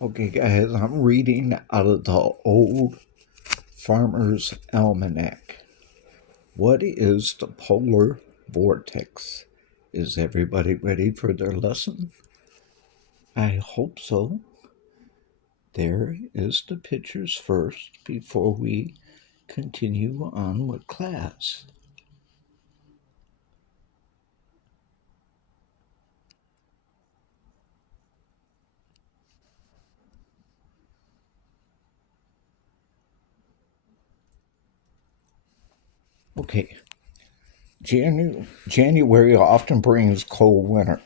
Okay, guys, I'm reading out of the Old Farmer's Almanac. What is the polar vortex? Is everybody ready for their lesson? I hope so. There is the pictures first before we continue on with class. Okay, January often brings cold winter.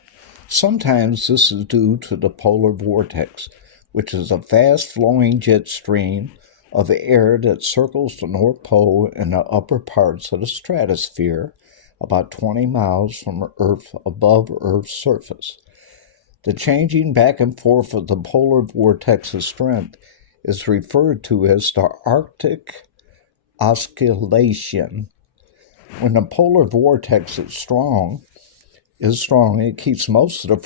Sometimes this is due to the polar vortex, which is a fast flowing jet stream of air that circles the North Pole and the upper parts of the stratosphere about 20 miles from Earth above Earth's surface. The changing back and forth of the polar vortex's strength is referred to as the Arctic oscillation. When the polar vortex is strong, it keeps most of the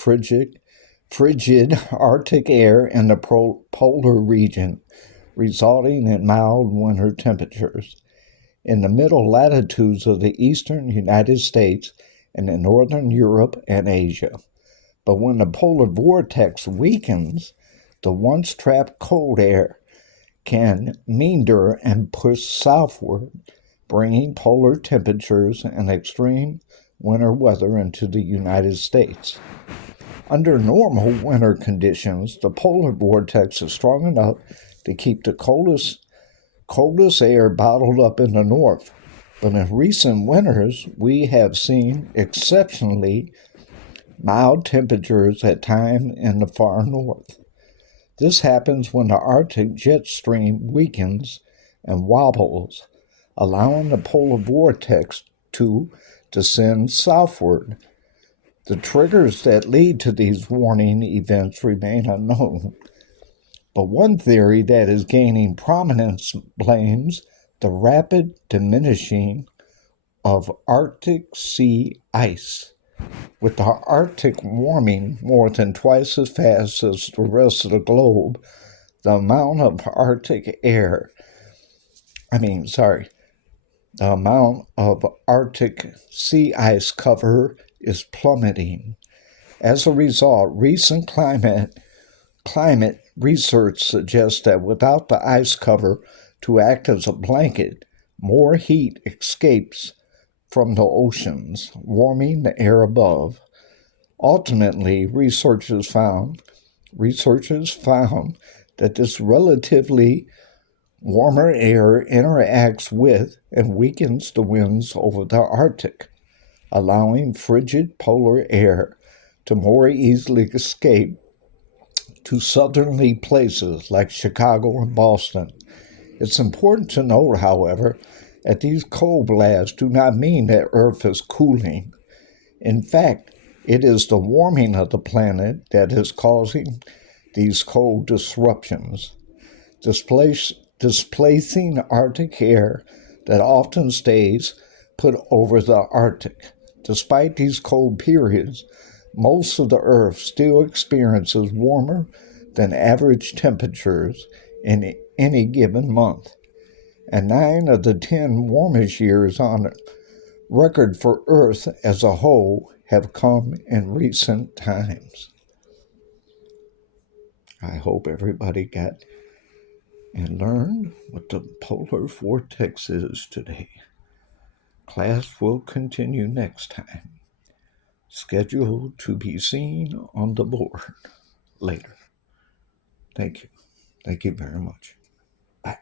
frigid Arctic air in the polar region, resulting in mild winter temperatures. In the middle latitudes of the eastern United States and in northern Europe and Asia. But when the polar vortex weakens, the once trapped cold air can meander and push southward, bringing polar temperatures and extreme winter weather into the United States. Under normal winter conditions, the polar vortex is strong enough to keep the coldest air bottled up in the north. But in recent winters, we have seen exceptionally mild temperatures at times in the far north. This happens when the Arctic jet stream weakens and wobbles, allowing the polar vortex to descend southward. The triggers that lead to these warning events remain unknown, but one theory that is gaining prominence blames the rapid diminishing of Arctic sea ice. With the Arctic warming more than twice as fast as the rest of the globe, the amount of the amount of Arctic sea ice cover is plummeting. As a result, recent climate research suggests that without the ice cover to act as a blanket, more heat escapes from the oceans, warming the air above. Ultimately, researchers found that this relatively warmer air interacts with and weakens the winds over the Arctic, allowing frigid polar air to more easily escape to southerly places like Chicago and Boston. It's important to note, however, that these cold blasts do not mean that Earth is cooling. In fact, it is the warming of the planet that is causing these cold disruptions, displacing Arctic air that often stays put over the Arctic. Despite these cold periods, most of the Earth still experiences warmer than average temperatures in any given month. And 9 of the 10 warmest years on record for Earth as a whole have come in recent times. I hope everybody got and learned what the polar vortex is today. Class will continue next time. Scheduled to be seen on the board later. Thank you. Thank you very much. Bye.